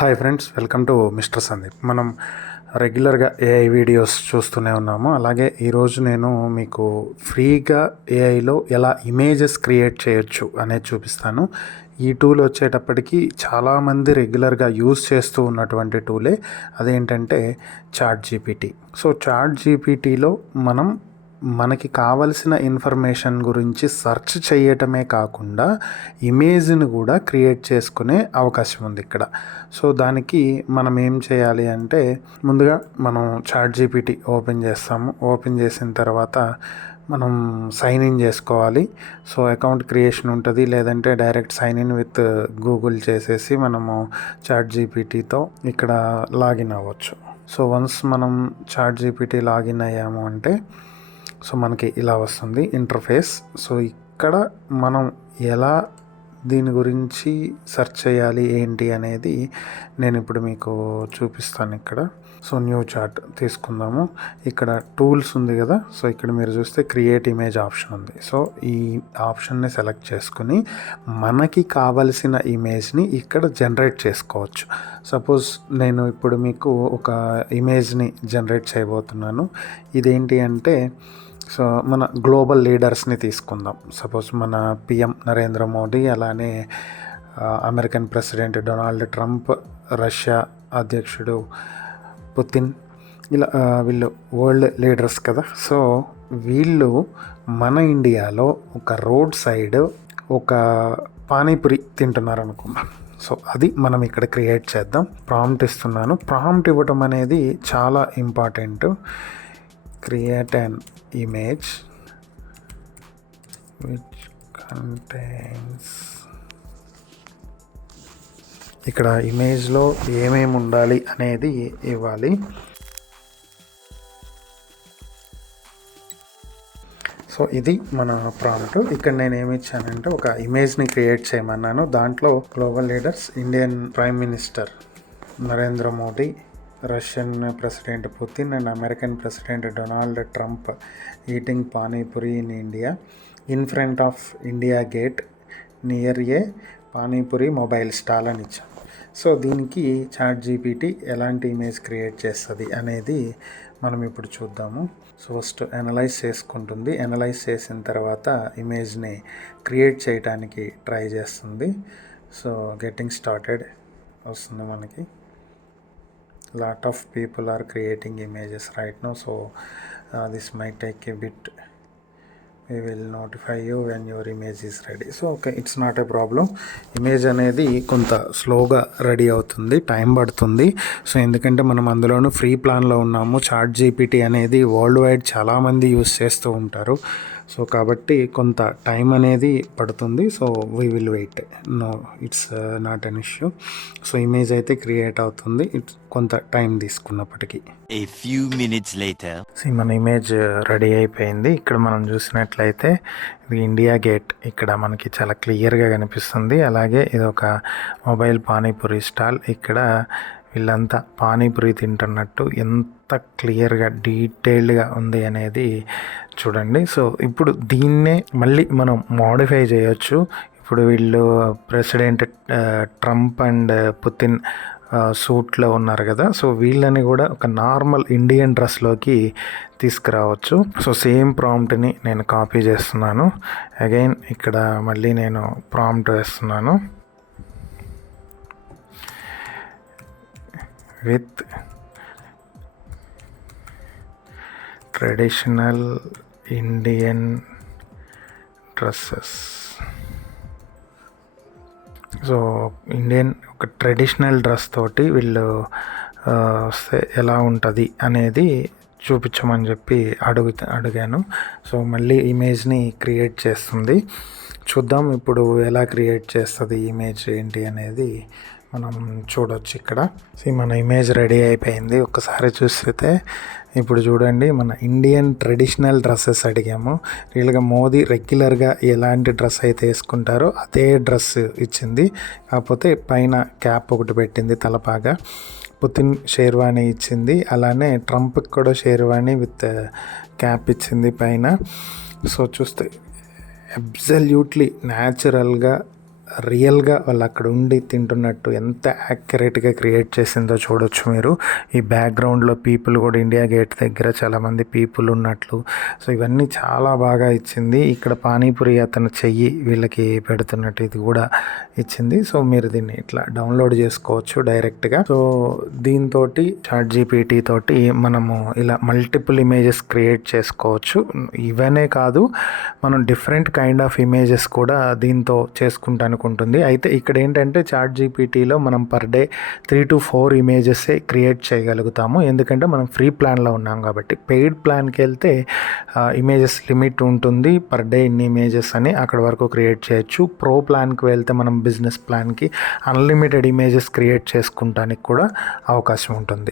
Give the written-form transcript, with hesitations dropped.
Hi friends, welcome to mister Sandeep. మనం రెగ్యులర్గా AI videos చూస్తూనే ఉన్నాము. అలాగే ఈరోజు నేను మీకు ఫ్రీగా ఏఐలో ఎలా ఇమేజెస్ క్రియేట్ చేయొచ్చు అనేది చూపిస్తాను. ఈ టూల్ వచ్చేటప్పటికి చాలామంది రెగ్యులర్గా యూజ్ చేస్తూ ఉన్నటువంటి టూలే. అదేంటంటే చాట్ జీపీటీ. సో చాట్ జీపీటీలో మనకి కావలసిన ఇన్ఫర్మేషన్ గురించి సెర్చ్ చేయటమే కాకుండా ఇమేజ్ని కూడా క్రియేట్ చేసుకునే అవకాశం ఉంది ఇక్కడ. సో దానికి మనం ఏం చేయాలి అంటే, ముందుగా మనం చాట్ జీపీటీ ఓపెన్ చేస్తాము. ఓపెన్ చేసిన తర్వాత మనం సైన్ ఇన్ చేసుకోవాలి. సో అకౌంట్ క్రియేషన్ ఉంటుంది, లేదంటే direct sign in with Google చేసేసి మనము చాట్ జీపీటీతో ఇక్కడ లాగిన్ అవ్వచ్చు. సో వన్స్ మనం చాట్ జీపీటీ లాగిన్ అయ్యాము అంటే సో మనకి ఇలా వస్తుంది ఇంటర్ఫేస్. సో ఇక్కడ మనం ఎలా దీని గురించి సెర్చ్ చేయాలి ఏంటి అనేది నేను ఇప్పుడు మీకు చూపిస్తాను ఇక్కడ. సో న్యూ చార్ట్ తీసుకుందాము. ఇక్కడ టూల్స్ ఉంది కదా, సో ఇక్కడ మీరు చూస్తే క్రియేట్ ఇమేజ్ ఆప్షన్ ఉంది. సో ఈ ఆప్షన్ని సెలెక్ట్ చేసుకుని మనకి కావలసిన ఇమేజ్ని ఇక్కడ జనరేట్ చేసుకోవచ్చు. సపోజ్ నేను ఇప్పుడు మీకు ఒక ఇమేజ్ని జనరేట్ చేయబోతున్నాను. ఇదేంటి అంటే, సో మన గ్లోబల్ లీడర్స్ని తీసుకుందాం. సపోజ్ మన పిఎం నరేంద్ర మోడీ, అలానే American president Donald Trump, Russia అధ్యక్షుడు పుతిన్, ఇలా వీళ్ళు వరల్డ్ లీడర్స్ కదా. సో వీళ్ళు మన ఇండియాలో ఒక రోడ్ సైడ్ ఒక పానీపూరి తింటున్నారు అనుకుందాం. సో అది మనం ఇక్కడ క్రియేట్ చేద్దాం. ప్రాంప్ట్ ఇస్తున్నాను. ప్రాంప్ట్ ఇవ్వటం అనేది చాలా important. Create an image which contains, ఇక్కడ ఇమేజ్లో ఏమేమి ఉండాలి అనేది ఇవ్వాలి. సో ఇది మన ప్రాంప్ట్. ఇక్కడ నేను ఏమి ఇచ్చానంటే ఒక ఇమేజ్ని క్రియేట్ చేయమన్నాను. దాంట్లో global leaders, Indian prime minister Narendra Modi, Russian president Putin and American president Donald Trump eating panipuri in India in front of India gate near a panipuri mobile stall అని ఇచ్చాం. సో దీనికి చాట్ జీపీటీ ఎలాంటి ఇమేజ్ క్రియేట్ చేస్తుంది అనేది మనం ఇప్పుడు చూద్దాము. సో ఫస్ట్ అనలైజ్ చేసుకుంటుంది. అనలైజ్ చేసిన తర్వాత ఇమేజ్ని క్రియేట్ చేయడానికి ట్రై చేస్తుంది. సో గెట్టింగ్ స్టార్టెడ్ వస్తుంది మనకి. Lot of people are creating images right now, so this might take a bit. We will notify you when your image is ready. So okay, it's not a problem. Image అనేది కొంత స్లోగా ready అవుతుంది, time పడుతుంది. So ఎందుకంటే మనం అందులోనూ free ప్లాన్లో ఉన్నాము. చాట్ జీపీటీ అనేది వరల్డ్ వైడ్ చాలామంది యూస్ చేస్తూ ఉంటారు. సో కాబట్టి కొంత టైం అనేది పడుతుంది. So we will wait. No, it's not an issue. So image అయితే క్రియేట్ అవుతుంది, ఇట్స్ కొంత టైం తీసుకున్నప్పటికీ. A few minutes later. So మన ఇమేజ్ రెడీ అయిపోయింది. ఇక్కడ మనం చూసినట్లయితే ఇది ఇండియా గేట్ ఇక్కడ మనకి చాలా క్లియర్గా కనిపిస్తుంది. అలాగే ఇది ఒక మొబైల్ పానీపూరి స్టాల్. ఇక్కడ వీళ్ళంతా పానీపూరి తింటున్నట్టు ఎంత క్లియర్గా డీటెయిల్డ్గా ఉంది అనేది చూడండి. సో ఇప్పుడు దీన్నే మళ్ళీ మనం మోడిఫై చేయొచ్చు. ఇప్పుడు వీళ్ళు ప్రెసిడెంట్ ట్రంప్ అండ్ పుతిన్ సూట్లో ఉన్నారు కదా. సో వీళ్ళని కూడా ఒక నార్మల్ ఇండియన్ డ్రెస్లోకి తీసుకురావచ్చు. సో సేమ్ ప్రాంప్ట్ని నేను కాపీ చేస్తున్నాను. అగైన్ ఇక్కడ మళ్ళీ నేను ప్రాంప్ట్ వేస్తున్నాను. With traditional Indian dresses. So Indian ఒక ట్రెడిషనల్ డ్రెస్ తోటి వీళ్ళు వస్తే ఎలా ఉంటుంది అనేది చూపించమని చెప్పి అడిగాను. సో మళ్ళీ ఇమేజ్ని క్రియేట్ చేస్తుంది. చూద్దాం ఇప్పుడు ఎలా క్రియేట్ చేస్తుంది ఇమేజ్ ఏంటి అనేది మనం చూడవచ్చు ఇక్కడ. సో మన ఇమేజ్ రెడీ అయిపోయింది. ఒక్కసారి చూస్తే ఇప్పుడు చూడండి, మన ఇండియన్ ట్రెడిషనల్ డ్రెస్సెస్ అడిగాము. రియల్గా మోదీ రెగ్యులర్గా ఎలాంటి డ్రెస్ అయితే వేసుకుంటారో అదే డ్రెస్ ఇచ్చింది. కాకపోతే పైన క్యాప్ ఒకటి పెట్టింది తలపాగా. పుతిన్ షేర్వాణి ఇచ్చింది. అలానే ట్రంప్కి కూడా షేర్వాణి విత్ క్యాప్ ఇచ్చింది పైన. సో చూస్తే అబ్సల్యూట్లీ న్యాచురల్గా రియల్గా వాళ్ళు అక్కడ ఉండి తింటున్నట్టు ఎంత యాక్యురేట్గా క్రియేట్ చేసిందో చూడొచ్చు మీరు. ఈ బ్యాక్గ్రౌండ్లో పీపుల్ కూడా ఇండియా గేట్ దగ్గర చాలామంది పీపుల్ ఉన్నట్లు. సో ఇవన్నీ చాలా బాగా ఇచ్చింది. ఇక్కడ పానీపూరి అతను చెయ్యి వీళ్ళకి పెడుతున్నట్టు ఇది కూడా ఇచ్చింది. సో మీరు దీన్ని ఇట్లా డౌన్లోడ్ చేసుకోవచ్చు డైరెక్ట్గా. సో దీంతో ChatGPT తోటి మనము ఇలా మల్టిపుల్ ఇమేజెస్ క్రియేట్ చేసుకోవచ్చు. ఇవనే కాదు, మనం డిఫరెంట్ కైండ్ ఆఫ్ ఇమేజెస్ కూడా దీంతో చేసుకుంటానికి ఉంటుంది. అయితే ఇక్కడ ఏంటంటే ChatGPTలో మనం పర్ డే 3 to 4 ఇమేజెసే క్రియేట్ చేయగలుగుతాము. ఎందుకంటే మనం ఫ్రీ ప్లాన్లో ఉన్నాం కాబట్టి. పెయిడ్ ప్లాన్కి వెళ్తే ఇమేజెస్ లిమిట్ ఉంటుంది, పర్ డే ఇన్ని ఇమేజెస్ అని అక్కడ వరకు క్రియేట్ చేయొచ్చు. ప్రో ప్లాన్కి వెళ్తే మనం బిజినెస్ ప్లాన్కి అన్లిమిటెడ్ ఇమేజెస్ క్రియేట్ చేసుకుంటానికి కూడా అవకాశం ఉంటుంది.